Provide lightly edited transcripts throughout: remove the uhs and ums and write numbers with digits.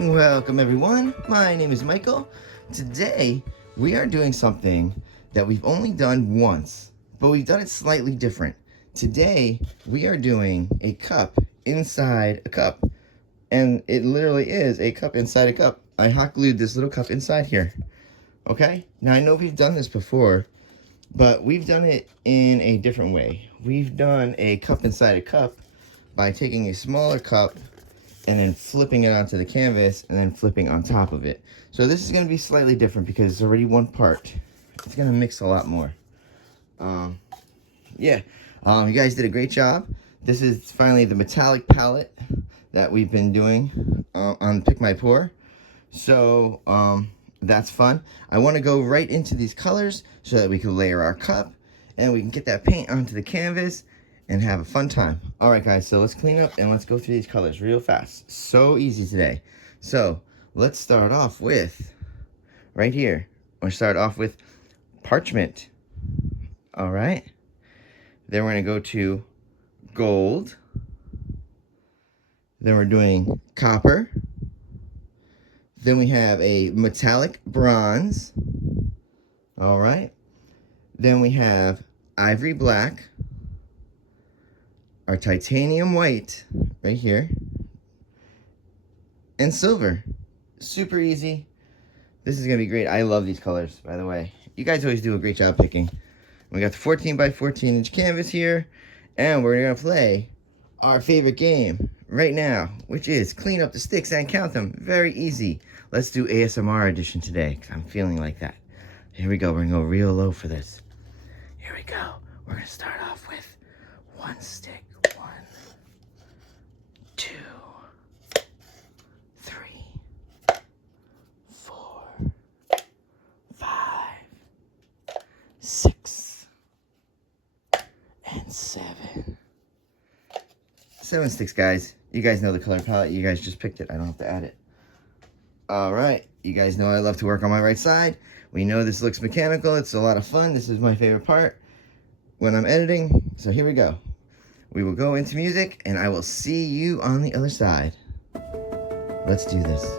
Welcome everyone, my name is Michael. Today we are doing something that we've only done once, but we've done it slightly different. Today we are doing a cup inside a cup, and it literally is a cup inside a cup. I hot glued this little cup inside here. Okay, now I know we've done this before, but we've done it in a different way. We've done a cup inside a cup by taking a smaller cup and then flipping it onto the canvas and then flipping on top of it. So this is going to be slightly different because it's already one part. It's going to mix a lot more. You guys did a great job. This is finally the metallic palette that we've been doing on Pick My Pour. So that's fun. I want to go right into these colors so that we can layer our cup and we can get that paint onto the canvas and have a fun time. All right, guys, so let's clean up and let's go through these colors real fast. So easy today. So let's start off with, right here, we'll start off with parchment. All right. Then we're gonna go to gold. Then we're doing copper. Then we have a metallic bronze. All right. Then we have ivory black. Our titanium white right here, and silver. Super easy. This is gonna be great. I love these colors, by the way. You guys always do a great job picking. We got the 14 by 14 inch canvas here, and we're gonna play our favorite game right now, which is clean up the sticks and count them. Very easy. Let's do ASMR edition today, because I'm feeling like that. Here we go. We're gonna go real low for this. Here we go. We're gonna start off with one stick. 1, 2, 3, 4, 5, 6, and 7. 7 sticks, guys. You guys know the color palette. You guys just picked it. I don't have to add it. All right. You guys know I love to work on my right side. We know this looks mechanical. It's a lot of fun. This is my favorite part when I'm editing. So here we go. We will go into music, and I will see you on the other side. Let's do this.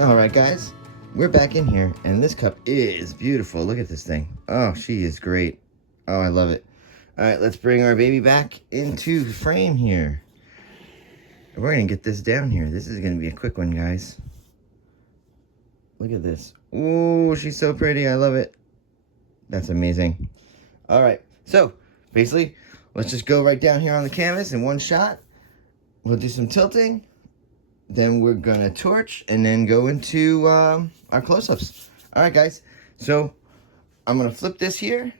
All right, guys, we're back in here, and this cup is beautiful. Look at this thing. Oh, she is great. Oh, I love it. All right, let's bring our baby back into frame here. We're gonna get this down here. This is gonna be a quick one, guys. Look at this. Ooh, she's so pretty. I love it. That's amazing. All right, so basically, let's just go right down here on the canvas in one shot. We'll do some tilting. Then we're gonna torch and then go into our close-ups. All right, guys. So I'm gonna flip this here.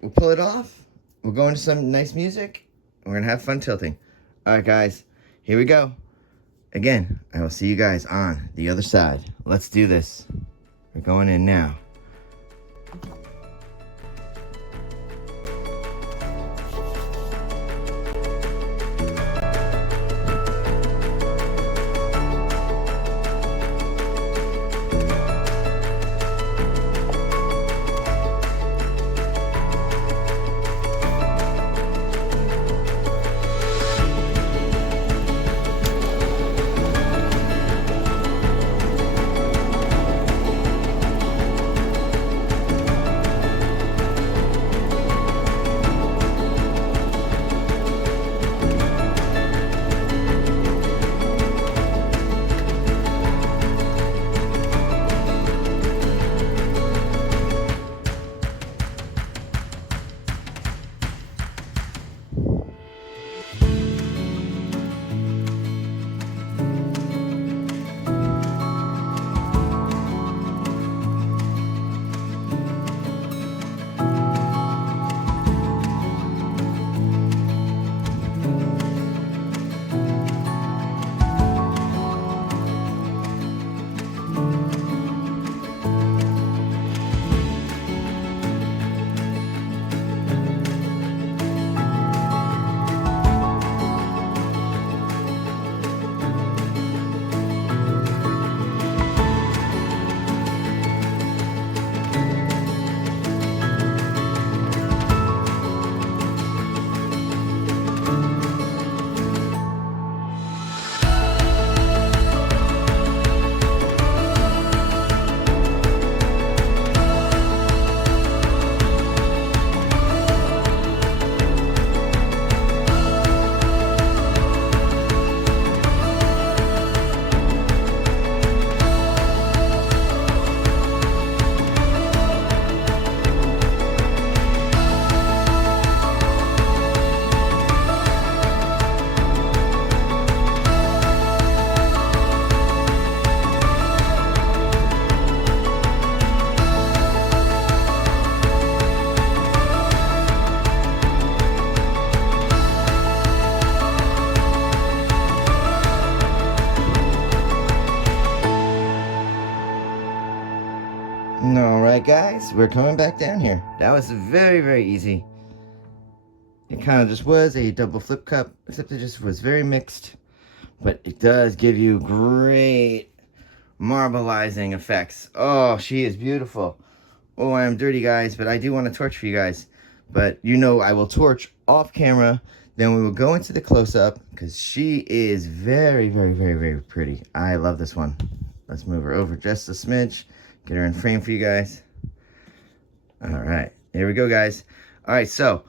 We'll pull it off. We'll go into some nice music. We're gonna have fun tilting. All right, guys. Here we go. Again, I will see you guys on the other side. Let's do this. We're going in now. Alright guys, we're coming back down here. That was very, very easy. It kind of just was a double flip cup, except it just was very mixed. But it does give you great marbleizing effects. Oh, she is beautiful. Oh, I am dirty guys, but I do want to torch for you guys. But you know I will torch off camera. Then we will go into the close-up because she is very, very, very, very pretty. I love this one. Let's move her over just a smidge. Get her in frame for you guys. All right, here we go, guys. All right, so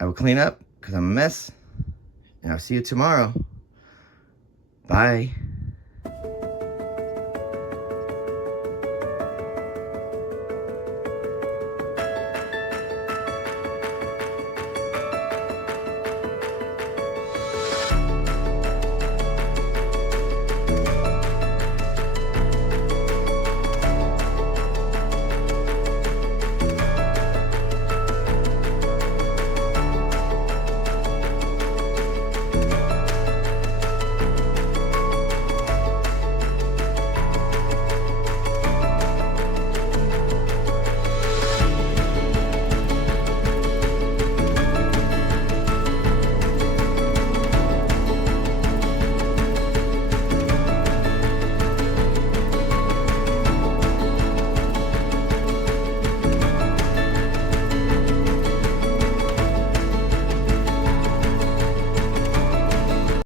I will clean up because I'm a mess. And I'll see you tomorrow. Bye.